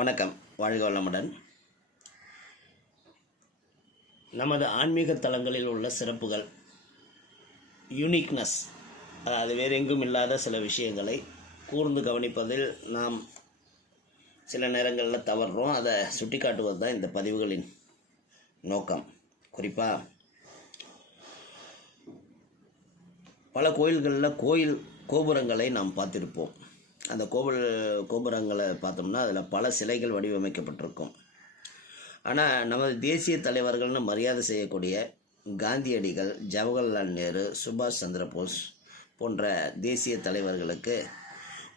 வணக்கம். வாழ்க வளமுடன். நமது ஆன்மீக தலங்களில் உள்ள சிறப்புகள் யூனிக்னஸ் அதாவது வேறு எங்கும் இல்லாத சில விஷயங்களை கூர்ந்து கவனிப்பதில் நாம் சில நேரங்களில் தவறுறோம் அதை சுட்டிக்காட்டுவது தான் இந்த பதிவுகளின் நோக்கம். குறிப்பாக பல கோயில்களில் கோயில் கோபுரங்களை நாம் பார்த்திருப்போம். அந்த கோபுர கோபுரங்களை பார்த்தோம்னா அதில் பல சிலைகள் வடிவமைக்கப்பட்டிருக்கும். ஆனால் நமது தேசிய தலைவர்கள்னு மரியாதை செய்யக்கூடிய காந்தியடிகள் ஜவஹர்லால் நேரு சுபாஷ் சந்திர போஸ் போன்ற தேசிய தலைவர்களுக்கு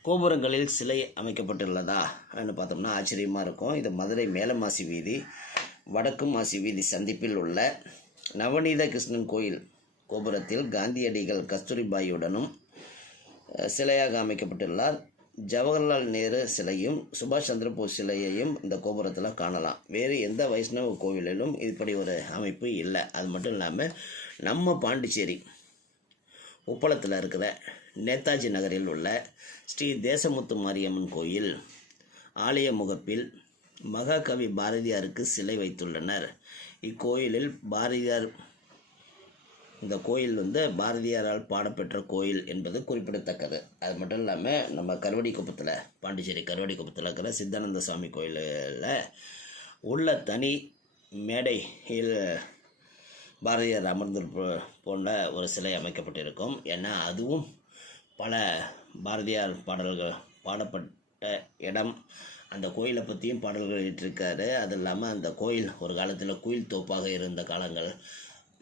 கோபுரங்களில் சிலை அமைக்கப்பட்டுள்ளதா அப்படின்னு பார்த்தோம்னா ஆச்சரியமாக இருக்கும். இது மதுரை மேலமாசி வீதி வடக்கு மாசி வீதி சந்திப்பில் உள்ள நவநீத கிருஷ்ணன் கோயில் கோபுரத்தில் காந்தியடிகள் கஸ்தூரிபாயுடனும் சிலையாக அமைக்கப்பட்டுள்ளார். ஜவஹர்லால் நேரு சிலையும் சுபாஷ் சந்திரபோஸ் சிலையையும் இந்த கோபுரத்தில் காணலாம். வேறு எந்த வைஷ்ணவ கோவிலிலும் இப்படி ஒரு அமைப்பு இல்லை. அது மட்டும் இல்லாமல் நம்ம பாண்டிச்சேரி உப்பளத்தில் இருக்கிற நேதாஜி நகரில் உள்ள ஸ்ரீ தேசமுத்து மாரியம்மன் கோயில் ஆலய முகப்பில் மகாகவி பாரதியாருக்கு சிலை வைத்துள்ளனர். இக்கோயிலில் பாரதியார் இந்த கோயில் வந்து பாரதியாரால் பாடப்பெற்ற கோயில் என்பது குறிப்பிடத்தக்கது. அது மட்டும் இல்லாமல் நம்ம கருவடி குப்பத்தில் பாண்டிச்சேரி கருவடி குப்பத்தில் இருக்கிற சித்தானந்த சுவாமி கோயிலில் உள்ள தனி மேடையில் பாரதியார் அமர்ந்திருப்ப போன்ற ஒரு சிலை அமைக்கப்பட்டிருக்கும். ஏன்னா அதுவும் பல பாரதியார் பாடல்கள் பாடப்பட்ட இடம். அந்த கோயிலை பற்றியும் பாடல்கள் இட்டிருக்காரு. அது இல்லாமல் அந்த கோயில் ஒரு காலத்தில் குயில் தோப்பாக இருந்த காலங்கள்.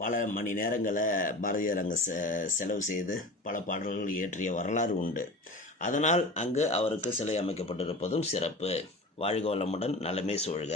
பல மணி நேரங்களை பாரதியார் அங்கே செ செலவு செய்து பல பாடல்கள் இயற்றிய வரலாறு உண்டு. அதனால் அங்கு அவருக்கு சிலை அமைக்கப்பட்டிருப்பதும் சிறப்பு. வாழ்க வளமுடன் நலமே சூழ்க.